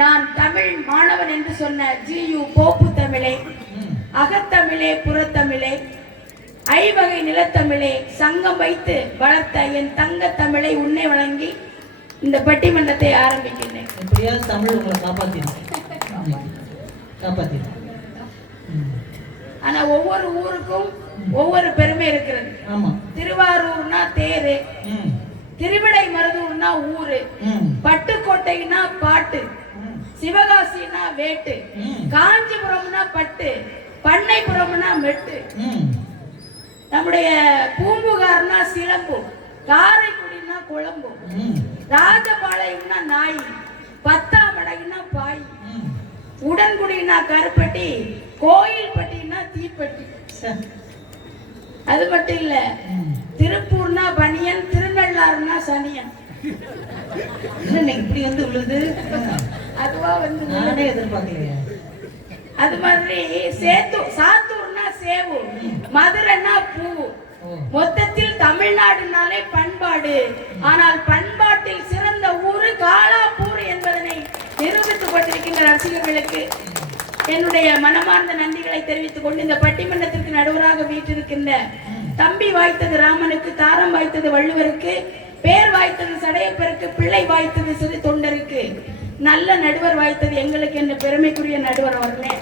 நான் தமிழ் மாணவன் என்று சொன்ன ஜியு போப்பு தமிழே, அகத்தமிழே, புறத்தமிழே, ஐவகை நிலத்தமிழே, சங்கம் வைத்து வளர்த்த என் தங்க தமிழை உன்னை வழங்கி இந்த பட்டிமன்றத்தை ஆரம்பிக்கின்றேன். எப்படியாவது தமிழ் உங்களை காப்பாத்திடும். ஆனா ஒவ்வொரு ஊருக்கும் ஒவ்வொரு பெருமை இருக்கிறது. திருவாரூர்னா தேரு, திருவிடை மருதூர்னா ஊரு, பட்டுக்கோட்டைனா பாட்டு, சிவகாசினா வேட்டு, காஞ்சிபுரம்னா பட்டு, பண்ணைபுரம்னா மெட்டு, நம்முடைய பூம்புகார்னா சிலம்பு, காரைக்குடினா குழம்பு, ராஜபாளையம்னா நாய், பத்தாமடைனா பாய், உடன்குடினா கருப்பட்டி, கோயில்பட்டினா தீப்பெட்டி. அது மட்டும் இல்ல, திருப்பூர்னா பனியன், திருநள்ளாறுனா சனியன். இப்படி வந்து உள்ளது அதுவா வந்து நானே எதிர்பார்க்கிறேன். அது மாதிரி சாத்தூர்னா சேவு, மதுரைனா பூ. மொத்தத்தில் தமிழ்நாடுனாலே பண்பாடு. ஆனால் பண்பாட்டில் சிறந்த ஊரு காலாப்பூர் என்பதனை நிரூபித்துக் கொண்டிருக்கின்ற ரசிகர்களுக்கு என்னுடைய மனமார்ந்த நன்றிகளை தெரிவித்துக் கொண்டு, இந்த பட்டிமன்றத்திற்கு நடுவராக வீற்றிருக்கின்ற தம்பி வாய்த்தது ராமனுக்கு, தாரம் வாய்த்தது வள்ளுவருக்கு, பேர் வாய்த்தது சடையப்பருக்கு, பிள்ளை வாய்த்தது சிறு தொண்டருக்கு, நல்ல நடுவர் வாய்த்தது எங்களுக்கு என்ற பெருமைக்குரிய நடுவர் அவர்களே.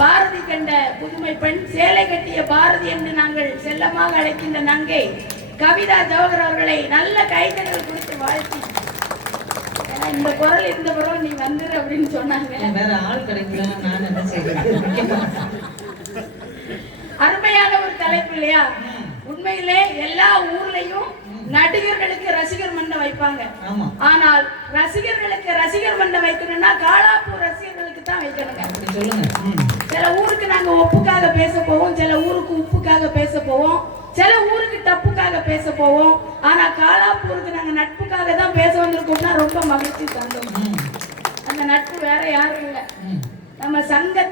பாரதி கண்ட புதுமை பெண், சேலை கட்டிய பாரதி என்று நாங்கள் செல்லமாக அழைக்கின்ற நங்கை கவிதா ஜவஹர் அவர்களை நல்ல கைதங்கள் குறித்து வாழ்த்தி, இந்த குரல் இந்த குரல் நீ வந்துரு அப்படின்னு சொன்னாங்க. வேற ஆள் கிடைக்கல, நான் என்ன செய்யறது? அருமையான ஒரு தலைப்பு இல்லையா? உண்மையிலே எல்லா ஊர்லயும் நடிகர்களுக்கு ரசிகர் மன்றம் வைப்பாங்க. ஆனால் ரசிகர்களுக்கு ரசிகர் மன்றம் வைக்கணும்னா காலாப்பூர் ரசிகர்களுக்கு தான் வைக்கணுங்க. சில ஊருக்கு நாங்க ஒப்புக்காக பேச போவோம், சில ஊருக்கு உப்புக்காக பேச போவோம், சில ஊருக்கு டப்புக்காக பேச போவோம். ஆனா காலாப்பூருக்கு நாங்க நட்புக்காக தான் பேச வந்திருக்கோம்னா ரொம்ப மகிழ்ச்சி சந்தோஷம். அந்த நட்பு வேற யாரும் இல்லை, நம்ம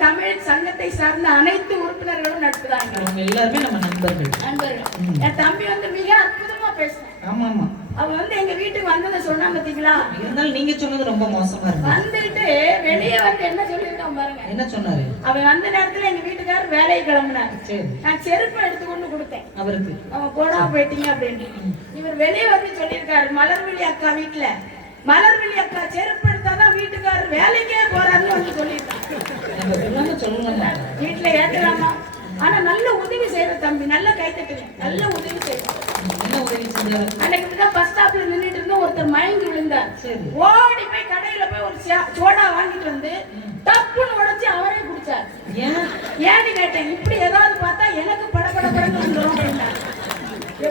தமிழ் சங்கத்தை சார்ந்த அனைத்து உறுப்பினர்களும் நட்பு தான். எல்லாருமே நம்ம நண்பர்கள். என் தம்பி வந்து மிக அற்புதமா பேசினான். அவன் வந்து எங்க வீட்டுக்கு வந்ததை சொன்னா பாத்தீங்களா? இருந்தாலும் நீங்க சொன்னது ரொம்ப மோசமா இருக்கு. வந்துட்டு வெளியே வந்து என்ன சொல்லிருக்கான் பாருங்க. என்ன சொன்னாரு? அவன் வந்த நேரத்துல எங்க வீட்டுக்காரர் வேலையை கிளம்பினார். நான் செருப்பை எடுத்துக்கொண்டு கொடுத்தேன் அவருக்கு. அவன் போடாம போயிட்டீங்க அப்படின்னு. இவர் வெளியே வந்து சொல்லியிருக்காரு, மலர்விழி அக்கா வீட்டுல மலர்விழி அக்கா செருப்பு எடுத்தாதான் வீட்டுக்காரர் வேலைக்கே போறாருன்னு வந்து சொல்லியிருக்காங்க. வீட்டுல ஏற்றலாமா? ஆனா நல்ல உதவி செய்யற தம்பி, நல்ல கைத்தட்டுங்க, நல்ல உதவி செய்யணும். அன்னைக்கு பஸ் ஸ்டாப்ல நின்றுட்டு இருந்த ஒருத்தர் மயங்கி விழுந்தார். ஓடி போய் கடையில போய் ஒரு சோடா வாங்கிட்டு வந்து டப்புன்னு உடைச்சு அவரே குடிச்சார். ஏன்னு கேட்டேன், இப்படி ஏதாவது பார்த்தா எனக்கு படபடப்படன்னு வந்துடும்.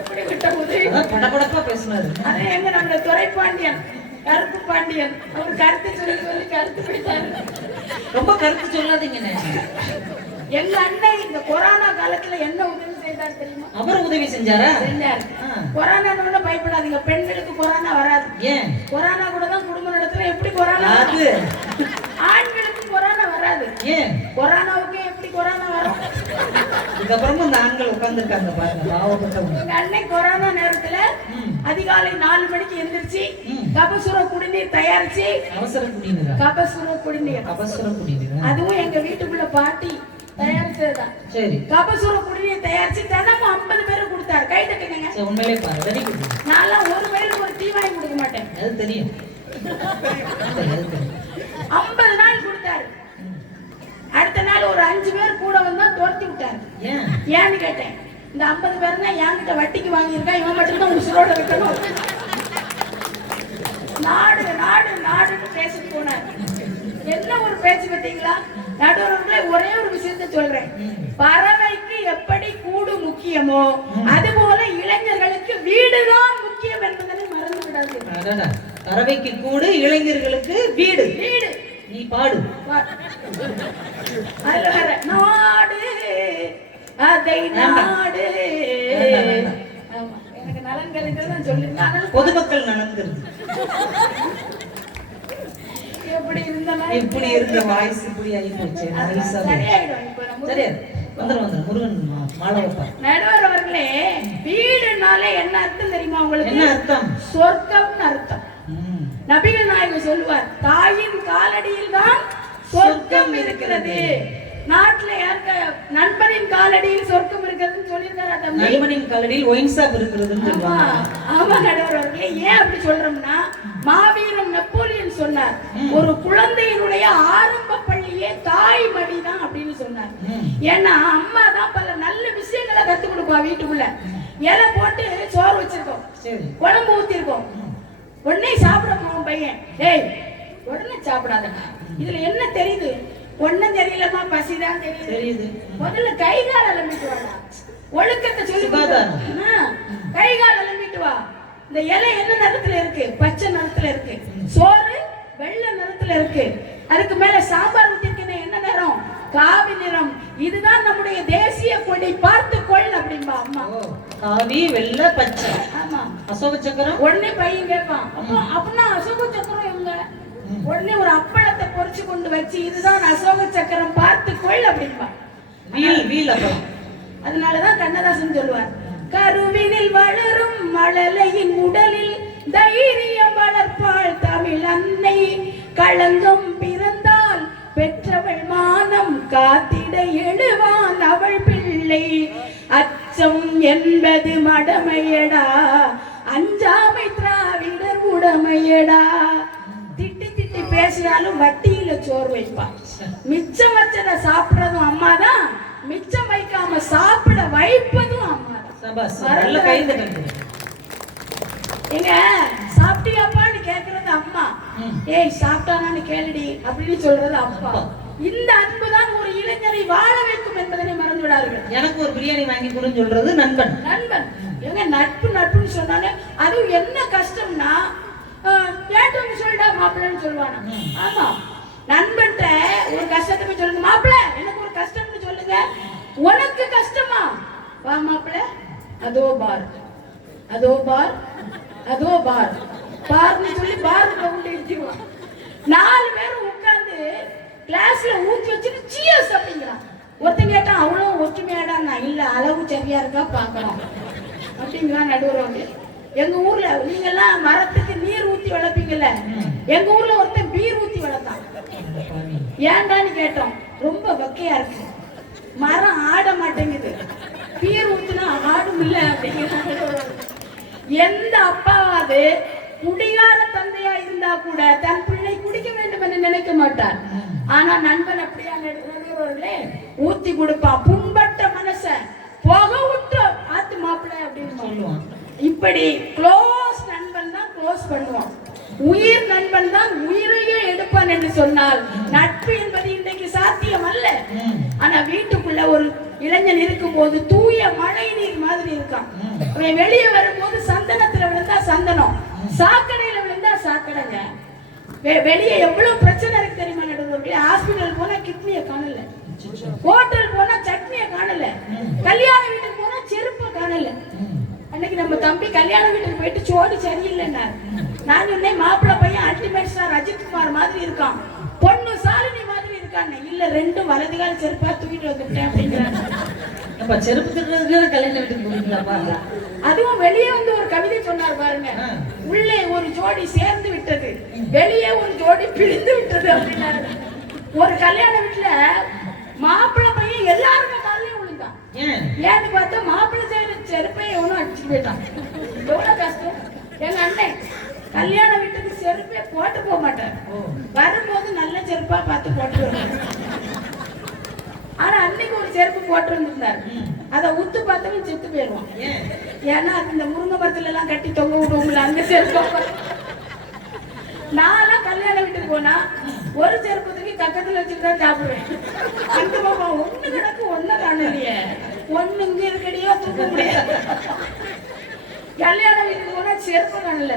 எப்படி விட்ட உதவி படபடப்பா பேசினாரு. அதே எங்க நம்மள துரைப்பாண்டியன், கருப்பு பாண்டியன், அவர் கருத்து சொல்லி சொல்லி கருத்து போயிட்டாரு. ரொம்ப கருத்து சொல்லாதீங்க. எங்க அண்ணன் இந்த கொரோனா காலத்துல என்ன உதவி செய்தார் தெரியுமா? அவர் உதவி செஞ்சாரா? செஞ்சாரு. கொரோனா பயப்படாதீங்க, பெண்களுக்கு கொரோனா வராது. ஏன்? கொரோனா கூட தான் குடும்ப நடத்துல. எப்படி கொரோனா? ஆண்களுக்கு கொரோனா வராது. ஏன்? கொரோனாவுக்கு எப்படி கொரோனா வரும்? இதுக்கப்புறமும் அந்த ஆண்கள் உட்கார்ந்துருக்காங்க பாருங்க, பாவப்பட்டவங்க. எங்க அண்ணன் கொரோனா நேரத்துல அதிகாலை 4 மணிக்கு எந்திரிச்சு கபசுர குடிநீர் தயாரிச்சு, அவசர குடிநீர், கபசுர குடிநீர், அதுவும் எங்க வீட்டுக்குள்ள பாட்டி தயாரிச்சதுதான். சரி, கபசுர குடிநீர் தயாரிச்சு தினமும் 50 பேருக்கு கொடுத்தாரு. கை தட்டுங்க. உண்மையிலே பாரு, வெரி குட். நான் ஒரு பேருக்கு ஒரு டீ வாங்கி கொடுக்க மாட்டேன், அது தெரியும். 50 நாள் கொடுத்தாரு. அடுத்த நாள் ஒரு 5 பேர் கூட வந்தா துரத்தி விட்டாரு. ஏன்னு கேட்டேன், இந்த 50 பேர் தான் என்கிட்ட வட்டிக்கு வாங்கியிருக்கா, இவன் மட்டும் தான் உசுரோட இருக்கணும். நாடு நாடு நாடுன்னு பேசிட்டு போனார். என்ன ஒரு பேச்சு பார்த்தீங்களா? நடுவர்களே, ஒரே ஒரு விஷயத்தை சொல்றேன். பறவைக்கு எப்படி கூடு முக்கியமோ அதுபோல இளைஞர்களுக்கு வீடுதான் முக்கியம் என்பதனை மறந்து விடாது. பறவைக்கு கூடு, இளைஞர்களுக்கு வீடு. வீடு நீ பாடு. அதுல வேற நாடு அதை நாடு. ஆமா, எனக்கு நலன்கள் தான் சொல்லிருந்தேன். பொதுமக்கள் நலன்கிறது. எப்படி இருந்த வாய்ஸ் இப்படி ஆகி போச்சு. முருகன் மாளவப்பா நடுவர் அவர்களே, வீடுனாலே என்ன அர்த்தம் தெரியுமா உங்களுக்கு? என்ன அர்த்தம்? சொர்க்கம்னு அர்த்தம். நபிகள் நாயகம் சொல்லுவார், தாயின் காலடியில் தான் சொர்க்கம் இருக்கிறது. நாட்டுல யாருக்க நண்பனின் காலடியில் சொர்க்கம் இருக்கிறதுன்னு சொல்லியிருக்காரா தம்பி? நண்பனின் காலடியில் ஒயின் ஷாப் இருக்கிறதுன்னு சொல்லுவாங்க. ஆமா நடுவர் அவர்களே, ஏன் அப்படி சொல்றோம்னா மாவீரன் நெப்போலியன் சொன்னார், ஒரு குழந்தையினுடைய ஆரம்ப பள்ளியே தாய் மடி தான் அப்படின்னு சொன்னார். ஏன்னா அம்மா தான் பல நல்ல விஷயங்களை கத்து கொடுப்பா. வீட்டுக்குள்ள இலை போட்டு சோறு வச்சிருக்கோம், குழம்பு ஊத்திருக்கோம், உடனே சாப்பிட போவோம் பையன், ஏய் உடனே சாப்பிடாதடா, இதுல என்ன தெரியுது? ஒண்ணும் தெரியலமா, பசிதான் தெரியுது. முதல்ல கை கால் அலம்பிட்டு வாடா, ஒழுக்கத்தை சொல்லி கை கால் அலம்பிட்டு வா. இந்த இலை என்ன நிறத்துல இருக்கு? பச்சை நிறத்துல இருக்கு. சோறு வெள்ளை நிறத்துல இருக்கு. அதுக்கு மேல சாம்பார் ஊத்திருக்கேன், என்ன நிறம்? காவி நிறம். இதுதான் நம்முடைய தேசிய கொடி, பார்த்து கொள் அப்படின்பா அம்மா. காவி வெள்ளை பச்சை. ஆமா. அசோக சக்கரம். உடனே பையன் கேட்பான், அப்படின்னா அசோக சக்கரம் எங்க? உடனே ஒரு அப்பளத்தை பொரிச்சு கொண்டு வச்சு, இதுதான் அசோக சக்கரம், பார்த்து கொள் அப்படின்பா. அதனாலதான் கண்ணதாசன் சொல்லுவார், கருவினில் வளரும் மழலையின் உடலில் தைரியம் வளர்ப்பாள் தமிழ் அன்னை, களங்கம் பிறந்தால் பெற்றவள் மானம் காத்திட எழுவான் அவள் பிள்ளை, அச்சம் என்பது மடமையடா, அஞ்சாமை திராவிடர் உடமையடா. திட்டி திட்டி பேசினாலும் வட்டியில சோறு வைப்பான். மிச்சம் வச்சதை சாப்பிடுறதும் அம்மாதான், மிச்சம் வைக்காம சாப்பிட வைப்பதும் அம்மாதான். எங்க சாப்பிட்டியாப்பான்னு கேக்குறது அம்மா, ஏய் சாப்பிட்டானான்னு கேளுடி அப்படின்னு சொல்றது அப்பா. இந்த அன்புதான் ஒரு இளைஞரை வாழ வைக்கும் என்பதனை மறந்து விடார்கள். எனக்கு ஒரு பிரியாணி வாங்கி கொடுன்னு சொல்றது நண்பன். நண்பன் எங்க நட்பு நட்புன்னு சொன்னாலே அதுவும் என்ன கஷ்டம்னா, கேட்டவங்க சொல்லிட்டா மாப்பிள்ளைன்னு சொல்லுவானா. ஆமா, நண்பன்ட்ட ஒரு கஷ்டத்தை போய் சொல்லுங்க, மாப்பிள்ள எனக்கு ஒரு கஷ்டம்னு சொல்லுங்க. உனக்கு கஷ்டமா? வா மாப்பிள்ள, அதோ பார், அதோ பார், அதோ பார், பார்னு சொல்லி பார் கொண்டு இடிச்சிருவான். 4 பேரும் உட்கார்ந்து கிளாஸ்ல ஊத்தி வச்சுட்டு சியர்ஸ் அப்படிங்கிறான். ஒருத்தன் கேட்டான், அவ்வளவு ஒற்றுமையாடா? நான் இல்ல, அளவு சரியா இருக்கா பாக்கணும் அப்படிங்கிறான் நடுவுறவங்க. எங்க ஊர்ல நீங்க எல்லாம் மரத்துக்கு நீர் ஊத்தி வளர்ப்பீங்கல்ல, எங்க ஊர்ல ஒருத்தன் பீர் ஊத்தி வளர்த்தான். ஏன்டான்னு கேட்டோம், ரொம்ப வக்கையா இருக்கு, மரம் ஆட மாட்டேங்குது, பீர் ஊத்துனா ஆடும் இல்ல அப்படிங்கிறாங்க. எந்த அப்பாவாவது குடிகார தந்தையா இருந்தா கூட தன் பிள்ளை குடிக்க வேண்டும் என்று நினைக்க மாட்டார். ஆனா நண்பன் அப்படியா நடுவர்களே ஊத்தி கொடுப்பான். புண்பட்ட மனச போக விட்டு ஆத்து மாப்பிள்ளை அப்படின்னு சொல்லுவான். இப்படி க்ளோஸ் நண்பன் தான் க்ளோஸ் பண்ணுவான். உயிர் நண்பன் தான் உயிரையே எடுப்பான் என்று சொன்னால் நட்பு என்பது இன்றைக்கு சாத்தியம் அல்ல. ஆனா வீட்டுக்குள்ள ஒரு இளைஞன் இருக்கும் போது தூய மழை நீர் மாதிரி இருக்கான். அவன் வெளியே வரும்போது சந்தனத்துல விழுந்தா சந்தனம், சாக்கடையில விழுந்தா சாக்கடைங்க. வெளியே எவ்வளவு பிரச்சனை இருக்கு தெரியுமா நடுவர்களே? ஹாஸ்பிட்டல் போனா கிட்னியை காணல, ஹோட்டல் போனா சட்னியை காணல, கல்யாண வீட்டுக்கு போனா செருப்பை காணல. அன்னைக்கு நம்ம தம்பி கல்யாண வீட்டுக்கு போயிட்டு சோடி சரியில்லைன்னா நான் சொன்னேன், மாப்பிள்ளை பையன் அல்டிமேட் ஸ்டார் அஜித் குமார் மாதிரி இருக்கான், பொண்ணு சாலினி மாதிரி இருக்கான்னு. இல்ல, 2 வலது கால செருப்பா தூக்கிட்டு வந்துட்டேன் அப்படிங்கிறாங்க. செருப்பு திருடுறதுல கல்யாண வீட்டுக்கு போறீங்களாப்பா? அதுவும் வெளியே வந்து ஒரு கவிதை சொன்னார் பாருங்க, உள்ளே ஒரு ஜோடி சேர்ந்து விட்டது, வெளியே ஒரு ஜோடி பிரிந்து விட்டது அப்படின்னாரு. ஒரு கல்யாண வீட்டுல மாப்பிள்ளை பையன் எல்லாருமே காலையும் விழுந்தான். ஏன்னு பார்த்தா மாப்பிள்ளை செய்யற செருப்பை எவனும் அடிச்சுட்டு போயிட்டான். எவ்வளவு கஷ்டம். எங்க அண்ணன் கல்யாண வீட்டுக்கு செருப்பே போட்டு போக மாட்டார், வரும்போது நல்ல செருப்பா பார்த்து போட்டு வருவார். ஆனா அன்னைக்கு ஒரு செருப்பு போட்டு வந்திருந்தாரு, அதை உத்து பார்த்தவன் செத்து போயிடுவான். ஏன்னா இந்த முருங்கை மரத்துல எல்லாம் கட்டி தொங்க விடுவோம்ல, அந்த செருப்பு. நான்லாம் கல்யாண வீட்டுக்கு போனா ஒரு செருப்பத்துக்கு பக்கத்துல வச்சுட்டு தான் சாப்பிடுவேன். அந்த பாப்பா ஒண்ணு கிடக்கு ஒண்ணு காணலையே, ஒண்ணு இங்க இருக்கடியோ தூக்க முடியாது. கல்யாண வீட்டுக்கு போனா செருப்பு காணல,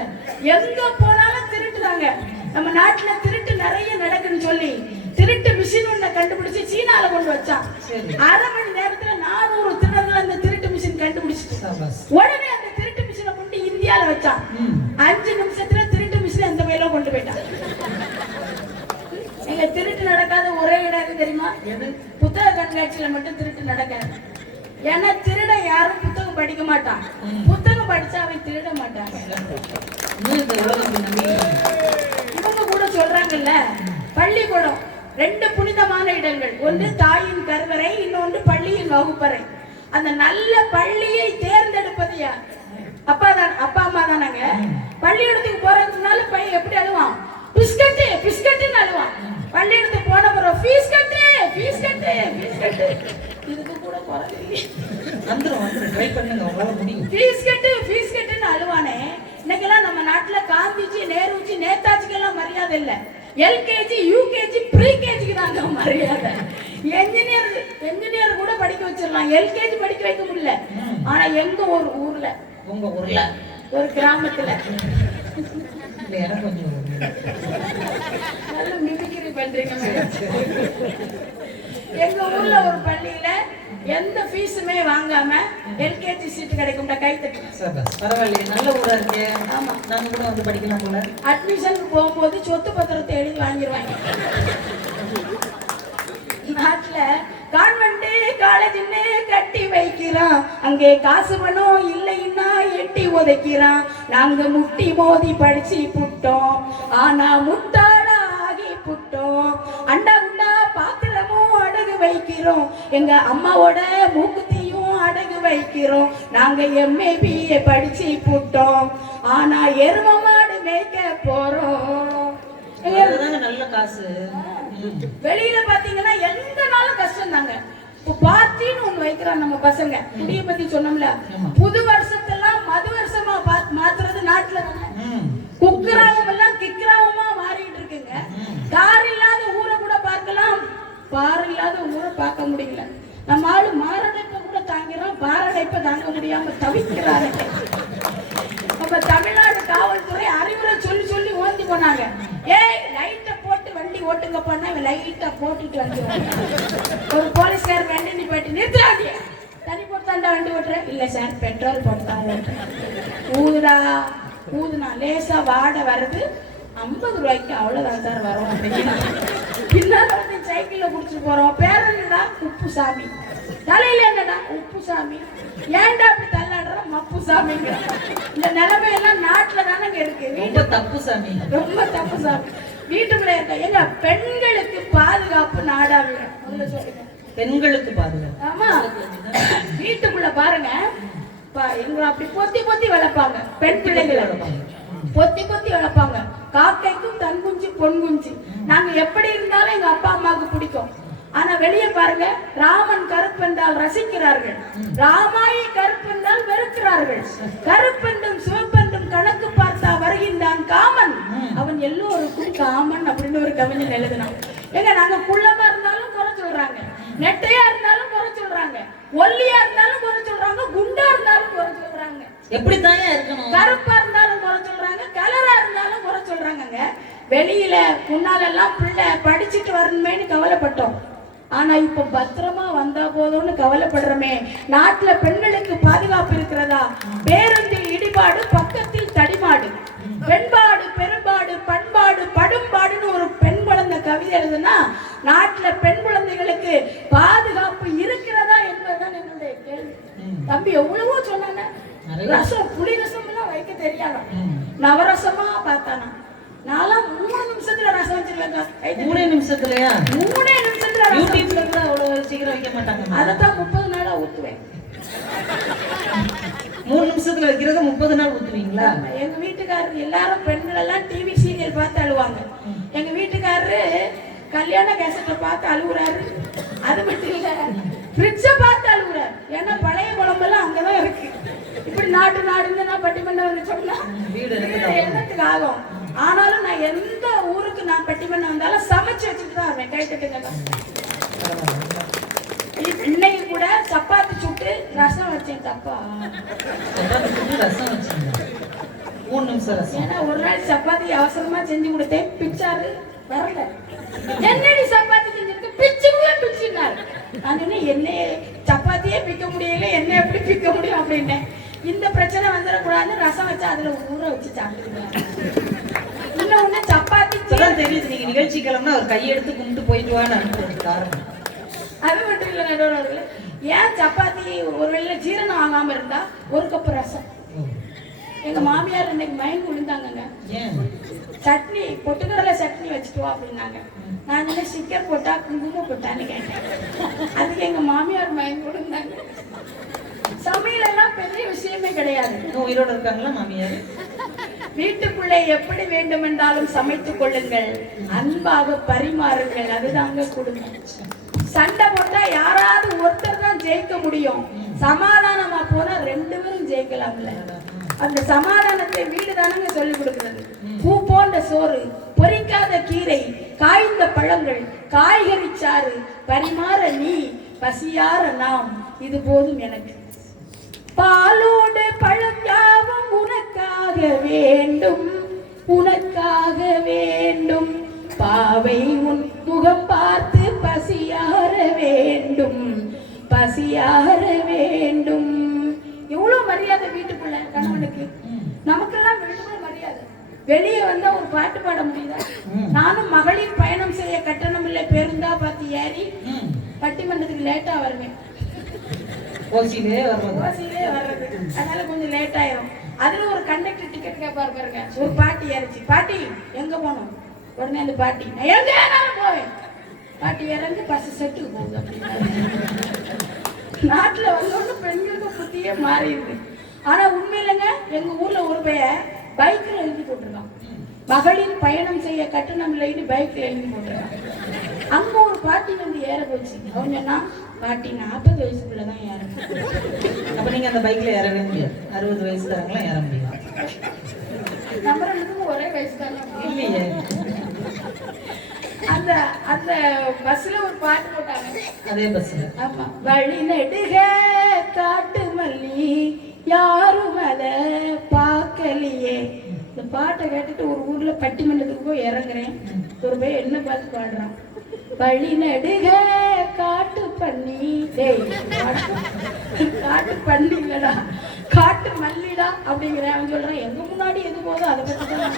எங்க போனாலும் திருட்டுதாங்க. நம்ம நாட்டுல திருட்டு நிறைய நடக்குன்னு சொல்லி திருட்டு மிஷின் ஒண்ண கண்டுபிடிச்சு சீனால கொண்டு வச்சான். 1/2 மணி நேரத்துல 400 திருடர்கள் அந்த திருட்டு மிஷின் கண்டுபிடிச்சிட்டு உடனே அந்த திருட்டு மிஷினை கொண்டு இந்தியால வச்சான். 5 நிமிஷத்துல திருட்டு மிஷின் எந்த வயல கொண்டு போயிட்டான். எங்க திருட்டு நடக்காத ஒரே இடம் தெரியுமா? புத்தக கண்காட்சியில மட்டும் திருட்டு நடக்காது. ஏன்னா திருட யாரும் புத்தகம் படிக்க மாட்டான். புத்தகம் படிச்சா அவன் திருட மாட்டாங்க. இன்னும் இந்த உலகம் இவங்க கூட சொல்றாங்கல்ல, பள்ளிக்கூடம் 2 புனிதமான இடங்கள், ஒன்று தாயின் கருவறை, இன்னொன்று பள்ளியின் வகுப்பறை. அந்த நல்ல பள்ளியை தேர்ந்தெடுப்பது யார்? அப்பா அம்மா தானாங்க. பள்ளியிடத்துக்கு போறதுனால பையன் எப்படி அழுவான்? பிஸ்கட்டு பிஸ்கட்டுன்னு அழுவான். பள்ளியிடத்துக்கு போன பிறகு ஃபீஸ் கட்டு ஃபீஸ் கட்டு ஃபீஸ் கட்டு. இதுக்கு கூட குறையில்லை. ட்ரை பண்ணுங்க, உங்களால முடியும். ஃபீஸ் கட்டுன்னு அழுவானே. இன்னைக்கெல்லாம் நம்ம நாட்டுல காந்திஜி, நேருஜி, நேதாஜிக்கெல்லாம் மரியாதை இல்லை. எல்கேஜி, யூகேஜி, ப்ரீகேஜிக்கு தாங்க மரியாதை. என்ஜினியர் கூட படிக்க வச்சிடலாம், எல்கேஜி படிக்க வைக்க முடியல. ஆனா எங்க ஒரு ஊர்ல, உங்க ஊர்ல ஒரு கிராமத்துல கொஞ்சம் நல்ல மிமிக்ரி பண்றீங்க. எங்க ஊர்ல ஒரு பள்ளியில எந்த ஃபீஸுமே வாங்காம எல்கேஜி சீட் கிடைக்கும். கை தட்டு. பரவாயில்லையே, நல்ல ஊரா இருக்கு. ஆமா, நாங்க கூட வந்து படிக்கலாம் போல. அட்மிஷனுக்கு போகும்போது சொத்து பத்திரத்தை எழுதி வாங்கிடுவாங்க. நாட்டுல கான்வென்ட் காலேஜ்னு கட்டி வைக்கிறான், அங்கே காசு பணம் இல்லைன்னா எட்டி உதைக்கிறான். நாங்க முட்டி மோதி படிச்சு புட்டோம், ஆனா முட்டாளா ஆகி புட்டோம். அண்டா குண்டா பாத்திரமும் அடகு வைக்கிறோம், எங்க அம்மாவோட மூக்குத்தியும் அடகு வைக்கிறோம். நாங்க MABA படிச்சு புட்டோம், ஆனா எரும மாடு மேய்க்க போறோம். நல்ல காசு. வெளியில பாத்தீங்கன்னா எந்த நாளும் கஷ்டம் தாங்க. இப்போ பார்ட்டின்னு ஒண்ணு வைக்கிறான் நம்ம பசங்க. குடிய பத்தி சொன்னோம்ல, புது வருஷத்தெல்லாம் மது வருஷமா மாத்துறது நாட்டுல குக்கிராமம் எல்லாம் கிக்கிராமமா மாறிட்டு இருக்குங்க. கார் இல்லாத ஊரை கூட பார்க்கலாம், பார் இல்லாத ஊரை பார்க்க முடியல. நம்ம ஆளு மாரடைப்பை கூட தாங்கிறோம், பாரடைப்பை தாங்க முடியாம தவிக்கிறாரு. அப்ப தமிழ்நாடு காவல்துறை அறிவுரை சொல்லி சொல்லி ஓந்தி போனாங்க. ஏய், லைட்டை போட்டு வண்டி ஓட்டுங்க பண்ணா லைட்டா போட்டுட்டு வண்டி ஒரு போலீஸ்கார் வண்டி நீ போயிட்டு நிறுத்தாடி, தண்ணி போட்டாண்டா வண்டி ஓட்டுற? இல்ல சார், பெட்ரோல் போட்டுதான் ஓட்டுறேன். ஊதுனா லேசா வாட வருது, 50 ரூபாய்க்கு அவ்வளவுதான் சார் வரும் அப்படின்னா. பின்னால வந்து சைக்கிள்ல குடிச்சிட்டு போறோம். பேர் என்னடா? உப்புசாமி. தலையில என்னடா? உப்புசாமி. ஏன்டா அப்படி தள்ளாடுற? மப்புசாமிங்க. இந்த நிலைமையெல்லாம் நாட்டுல தானங்க இருக்கு. ரொம்ப தப்பு சாமி, ரொம்ப தப்பு சாமி. வீட்டுக்குள்ள இருக்க எங்க பெண்களுக்கு பாதுகாப்பு நாடாளுங்க. சொல்லுங்க, பெண்களுக்கு பாதுகாப்பு. ஆமா, வீட்டுக்குள்ள பாருங்க, எங்களை அப்படி பொத்தி பொத்தி வளர்ப்பாங்க. பெண் பிள்ளைகளை பொத்தி பொத்தி வளர்ப்பாங்க. காக்கைக்கும் தன் குஞ்சு பொன் குஞ்சு. நாங்க எப்படி இருந்தாலும் எங்க அப்பா அம்மாவுக்கு பிடிக்கும். ஆனா வெளியே பாருங்க, ராமன் கருப்பென்றால் ரசிக்கிறார்கள், ராமாயி கருப்பென்றால் வெறுக்கிறார்கள். கருப்பென்றும் சிவப்பென்றும் கணக்கு பார்த்தா வருகின்றான் காமன், அவன் எல்லோருக்கும் காமன் அப்படின்னு ஒரு கவிஞன் எழுதினான். ஏங்க, நாங்க குள்ளமா இருந்தாலும் குறை சொல்றாங்க, நெட்டையா இருந்தாலும் குறை சொல்றாங்க, ஒல்லியா இருந்தாலும் குறை சொல்றாங்க, குண்டா இருந்தாலும் குறை சொல்றாங்க. எப்படித்தான் இருக்கணும்? கருப்பா இருந்தாலும் குறை சொல்றாங்க, கலரா இருந்தாலும் குறை சொல்றாங்க. வெளியில முன்னாலெல்லாம் பிள்ளை படிச்சுட்டு வரணுமேனு கவலைப்பட்டோம். ஆனா இப்ப பத்திரமா வந்தா போதும்னு கவலைப்படுறமே. நாட்டுல பெண்களுக்கு பாதுகாப்பு இருக்கிறதா? பேருந்தில் இடிபாடு, பக்கத்தில் தடிமாடு, பெண்பாடு பெரும்பாடு, பண்பாடு படும்பாடுன்னு ஒரு பெண் குழந்தை கவிதை எழுதுனா, நாட்டுல பெண் குழந்தைகளுக்கு பாதுகாப்பு இருக்கிறதா என்பதுதான் என்னுடைய கேள்வி. தம்பி எவ்வளவோ சொன்னாங்க, ரசம் புளி ரசம் எல்லாம் வைக்க தெரியாதா, நவரசமா பார்த்தானா. நான்லாம் 3 நிமிஷத்துல ரசம் வச்சிருவேன். 3 நிமிஷத்துலயா? 3 நிமிஷத்துல யூடியூப்ல இருந்தா அவ்வளவு சீக்கிரம் வைக்க மாட்டாங்க. அதத்தான் 30 நாளா ஊத்துவேன். 3 நிமிஷத்துல வைக்கிறத 30 நாள் ஊத்துவீங்களா? எங்க வீட்டுக்காரர் எல்லாரும் பெண்கள் எல்லாம் டிவி சீரியல் பார்த்து அழுவாங்க. எங்க வீட்டுக்காரரு கல்யாண கேசட்டை பார்த்து அழுகுறாரு. அது மட்டும் இல்ல, ஃப்ரிட்ஜை பார்த்து அழுகுறாரு. ஏன்னா பழைய குழம்பெல்லாம் அங்கதான் இருக்கு. இப்படி நாடுன்னு நான் பட்டிமன்றம் வந்து சொன்னா என்னத்துக்கு ஆகும். ஆனாலும் நான் எந்த ஊருக்கு நான் பட்டிமன்றம் வந்தாலும் சமைச்சு வச்சுட்டு தான் வருவேன். கைத்தட்டுங்க. இன்னைக்கு கூட சப்பாத்தி சுட்டு ரசம் வச்சேன். தப்பா? ரசம் வச்சேன் 3 நிமிஷம் ரசம். ஏன்னா ஒரு நாள் சப்பாத்தி அவசரமா செஞ்சு கொடுத்தேன், பிச்சாரு வரல. என்னடி சப்பாத்தி செஞ்சிருக்கு? பிச்சுனாரு. நான் சொன்னேன், என்ன சப்பாத்தியே பிக்க முடியல, என்ன எப்படி பிக்க முடியும் அப்படின்னேன். இந்த பிரச்சனை வந்துடக்கூடாதுன்னு ரசம் வச்சா அதுல ஊற வச்சு சாப்பிட்டுருக்கேன். இன்னொன்னு சப்பாத்தி தெரியுது. நீங்க நிகழ்ச்சி கிளம்புனா அவர் கையெடுத்து கும்பிட்டு போயிட்டு வான்னு அனுப்புறது காரணம் அது மட்டும் இல்ல. ஏன் சப்பாத்தி ஒரு வேளை ஜீரணம் ஆகாம இருந்தா 1 கப் ரசம், எங்க மாமியார் இன்னைக்கு மயங்கி விழுந்தாங்கங்க. சட்னி பொட்டுக்கடலை சட்னி வச்சுட்டு வா அப்படின்னாங்க. நான் என்ன சிக்கன் போட்டா குங்குமம் போட்டான்னு கேட்டேன். அதுக்கு எங்க மாமியார் மயங்கி விழுந்தாங்க. சமையல் எல்லாம் பெரிய விஷயமே கிடையாது. உயிரோட இருக்காங்களா மாமியார்? வீட்டுக்குள்ளே எப்படி வேண்டுமென்றாலும் சமைத்துக் கொள்ளுங்கள், அன்பாக பரிமாறுங்கள், அதுதாங்க குடும்பம். சண்டை போட்டா யாராவது ஒருத்தர் தான் ஜெயிக்க முடியும். சமாதானமா போனா 2 பேரும் ஜெயிக்கலாம்ல. அந்த சமாதானத்தை வீடு தானங்க சொல்லி கொடுக்கிறது. பூ போன்ற சோறு, பொரிக்காத கீரை, காய்ந்த பழங்கள், காய்கறி சாறு, பரிமாற நீ, பசியார நாம், இது போதும் எனக்கு. பாலோடு பழம் யாவும் உனக்காக வேண்டும், உனக்காக வேண்டும். பாவை உன் முகம் பார்த்து பசியார வேண்டும், பசியார வேண்டும். எவ்வளவு மரியாதை வீட்டுக்குள்ள கணவனுக்கு. நமக்கெல்லாம் வெளியே மரியாதை. வெளியே வந்தா ஒரு பாட்டு பாட முடியுதா? நானும் மகளிர் பயணம் செய்ய கட்டணம் இல்லை பேருந்தா பார்த்து ஏறி பட்டிமன்றத்துக்கு லேட்டா வருவேன். ஓசிலே வர்றது அதனால கொஞ்சம் லேட் ஆயிரும். அதுல ஒரு கண்டக்டர் டிக்கெட் கேட்பாரு பாருங்க. ஒரு பாட்டி ஏறிச்சு. பாட்டி எங்க போனோம்? உடனே அந்த பாட்டி நான் எங்க போவேன். பாட்டி இறந்து பஸ் செட்டுக்கு போகுது அப்படின்னு. நாட்டுல வந்தோன்னு பெண்களுக்கு புத்தியே மாறிடுது. ஆனா உண்மையிலங்க எங்க ஊர்ல ஒரு பையன் பைக்ல எழுதி போட்டிருக்கான், மகளிர் பயணம் செய்ய கட்டணம் இல்லைன்னு பைக்ல எழுதி போட்டிருக்கான். அங்க ஒரு பாட்டி வந்து ஏற போச்சு. அவன் சொன்னா, பாட்டி 40 வயசுக்குள்ளதான் ஏறணும். அப்ப நீங்க அந்த பைக்ல ஏறவே முடியாது. 60 வயசுக்காரங்களாம் ஏற முடியும். நம்ம 2 ஒரே வயசுக்காரங்க இல்லையே. அந்த அந்த பஸ்ல ஒரு பாட்டு போட்டாங்க. அதே பஸ்ல. ஆமா. வழி நெடுக காட்டு மல்லி யாரும் அத பார்க்கலையே. இந்த பாட்டை கேட்டுட்டு ஒரு ஊர்ல பட்டிமன்றத்துக்கு போய் இறங்குறேன். ஒரு போய் என்ன பார்த்து பாடுறான், வழி நெடுக காட்டு பண்ணி. டேய் காட்டு பண்ணி இல்லடா, காட்டு மல்லிடா அப்படிங்கிறேன். அவன் சொல்றான், எங்க முன்னாடி எது போதும் அதை பத்தி தான்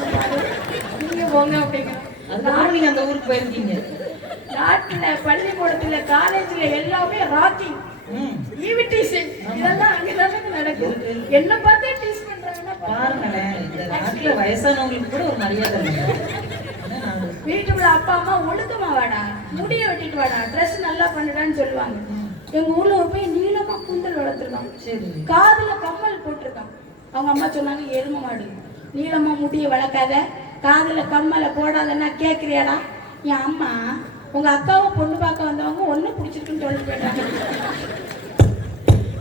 நீங்க போங்க அப்படிங்கிறான். நீங்க அந்த ஊருக்கு போயிருக்கீங்க. நாட்டுல பள்ளிக்கூடத்துல காலேஜ்ல எல்லாமே ராக்கிங், ஈவிடிஷன் இதெல்லாம் அங்கதான் நடக்குது. என்ன பார்த்தே டீஸ் பண்றாங்கன்னா பாருங்களேன். இந்த நாட்டுல வயசானவங்களுக்கு கூட ஒரு மரியாதை இல்லை. வீட்டுக்குள்ள அப்பா அம்மா ஒழுக்கமா வாடா, முடிய வெட்டிட்டு வாடா, ட்ரெஸ் நல்லா பண்ணுடான்னு சொல்லுவாங்க. எங்க ஊர்ல ஒரு போய் நீளமா கூந்தல் வளர்த்துருக்கான், காதுல கம்மல் போட்டிருக்கான். அவங்க அம்மா சொன்னாங்க, எரும மாடு நீளமா முடிய வளர்க்காத, காதுல கம்மலை போடாதன்னா கேட்குறியாடா? என் அம்மா உங்க அக்காவை பொண்ணு பார்க்க வந்தவங்க ஒன்னும் பிடிச்சிருக்குன்னு சொல்லிட்டு போயிட்டாங்க.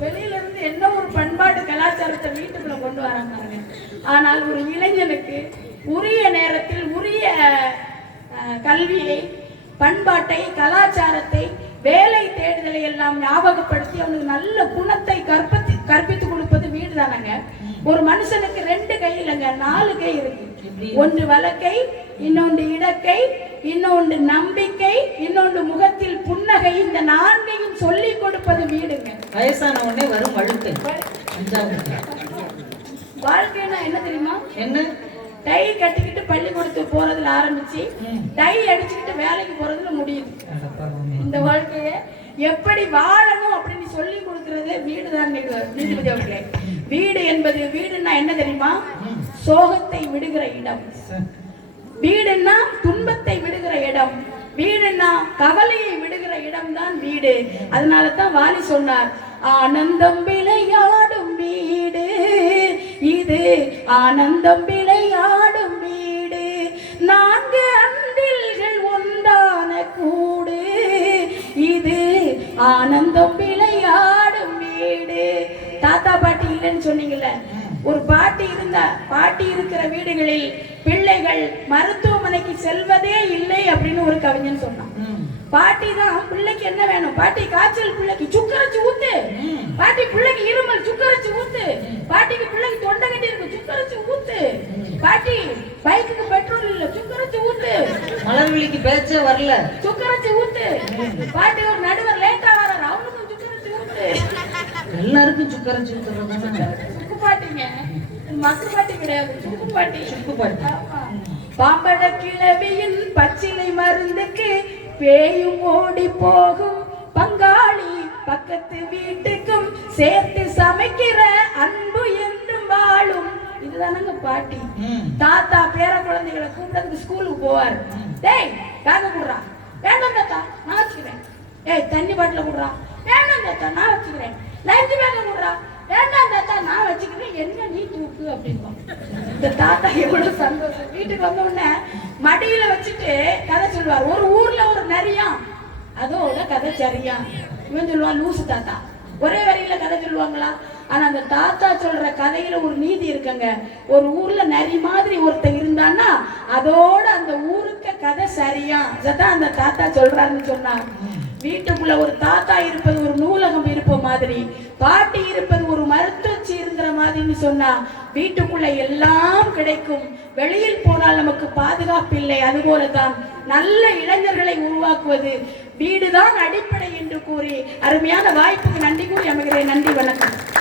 வெளியில இருந்து என்ன ஒரு பண்பாடு கலாச்சாரத்தை வீட்டுக்குள்ள கொண்டு வராங்க. ஆனால் ஒரு இளைஞனுக்கு உரிய நேரத்தில் உரிய கல்வியை, பண்பாட்டை, கலாச்சாரத்தை, வேலை தேடுதலை எல்லாம் ஞாபகப்படுத்தி அவனுக்கு நல்ல குணத்தை கற்பித்து கொடுப்பது வீடு தானங்க. ஒரு மனுஷனுக்கு 2 கை இல்லைங்க, 4 கை இருக்கு. ஒன்று வலக்கை, இன்னொன்று இடக்கை, இன்னொன்று நம்பிக்கை, இன்னொன்று முகத்தில் புன்னகை. இந்த 4ஐயும் சொல்லி கொடுப்பது வீடுங்க. வயசான உடனே வரும் வழுக்கை. வாழ்க்கைன்னா என்ன தெரியுமா? என்ன? டை கட்டிக்கிட்டு பள்ளிக்கூடத்துக்கு போறதுல ஆரம்பிச்சு டை அடிச்சுக்கிட்டு வேலைக்கு போறதுல முடியுது. இந்த வாழ்க்கைய எப்படி வாழணும் அப்படின்னு சொல்லி கொடுக்கறது வீடுதான். நீதிபதி அவர்களே, வீடு என்பது, வீடுன்னா என்ன தெரியுமா? சோகத்தை விடுகிற இடம். வீடுன்னா துன்பத்தை விடுகிற இடம். வீடுன்னா கவலையை விடுகிற இடம் தான் வீடு. அதனால தான் வாலி சொன்னார், ஆனந்தம் விளையாடும் வீடு இது, ஆனந்தம் விளையாடும் வீடு, 4 அன்பில்கள் ஒன்றான கூடு இது, ஆனந்தம் விளையாடும் வீடு. தாத்தா பாட்டி இல்லைன்னு சொன்னீங்கல்ல, ஒரு பாட்டி இருந்தா, பாட்டி இருக்கிற வீடுகளில் பிள்ளைகள் மருத்துவமனைக்கு செல்வதே இல்லை அப்படின்னு ஒரு கவிஞன் சொன்னான். பாட்டி தான் பிள்ளைக்கு என்ன வேணும்? பாட்டி காய்ச்சல் பிள்ளைக்கு சுக்கரைச்சு ஊத்து, பாட்டி பிள்ளைக்கு இருமல் சுக்கரைச்சு ஊத்து, பாட்டிக்கு பிள்ளைக்கு தொண்டை கட்டி இருக்கு சுக்கரைச்சு ஊத்து, பாட்டி பைக்குக்கு பெட்ரோல் இல்ல சுக்கரைச்சு ஊத்து, மலர்விழிக்கு பேச்சே வரல சுக்கரைச்சு ஊத்து, பாட்டி ஒரு நடுவர் லேட்டா வர்றாரு அவனுக்கும் சுக்கரைச்சு ஊத்து. எல்லாருக்கும் சுக்கரைச்சு ஊத்துறதுதானே சுக்கு பாட்டிங்க. மக்கு பாட்டி கிடையாது, சுக்கு பாட்டி. சுக்கு பாட்டி. பாம்பட கிழவியின் பச்சிலை மருந்துக்கு பேயும் ஓடி போகும் பங்காளி, பக்கத்து வீட்டுக்கும் சேர்த்து சமைக்கிற அன்பு என்றும் வாழும். இது இதுதானங்க பாட்டி. ம். தாத்தா பேர குழந்தைகளை கூப்பிட்டதுக்கு ஸ்கூலுக்கு போவார். டேய் பேக்க குடுறா. வேண்டாம் தாத்தா நான் வச்சுக்கிறேன். ஏய் தண்ணி பாட்டில குடுறா. வேண்டாம் தாத்தா நான் வச்சுக்கிறேன். லஞ்ச் பேக்க குடுறா. வேண்டாம் தாத்தா நான் வச்சுக்கிறேன். என்ன நீ தூக்கு அப்படின்பா. இந்த தாத்தா எவ்வளவு சந்தோஷம். வீட்டுக்கு வந்த உடனே மடியில வச்சுட்டு கதை சொல்லுவார். ஒரு ஊர்ல ஒரு நரியா, அதோட கதை சரியா. இவன் சொல்லுவான் லூசு தாத்தா. ஒரே வரியில கதை சொல்லுவாங்களா? ஆனா அந்த தாத்தா சொல்ற கதையில ஒரு நீதி இருக்குங்க. ஒரு ஊர்ல நரி மாதிரி ஒருத்தன் இருந்தான்னா அதோட அந்த ஊருக்கு கதை சரியா. அதான் அந்த தாத்தா சொல்றாருன்னு சொன்னா. வீட்டுக்குள்ள ஒரு தாத்தா இருப்பது ஒரு நூலகம் இருப்ப மாதிரி, பாட்டி இருப்பது ஒரு மருத்துவச்சி இருக்கிற மாதிரின்னு சொன்னா வீட்டுக்குள்ள எல்லாம் கிடைக்கும். வெளியில் போனால் நமக்கு பாதுகாப்பு இல்லை. அதுபோலதான் நல்ல இளைஞர்களை உருவாக்குவது வீடுதான் அடிப்படை என்று கூறி அருமையான வாய்ப்புக்கு நன்றி கூறி அமைகிறேன். நன்றி, வணக்கம்.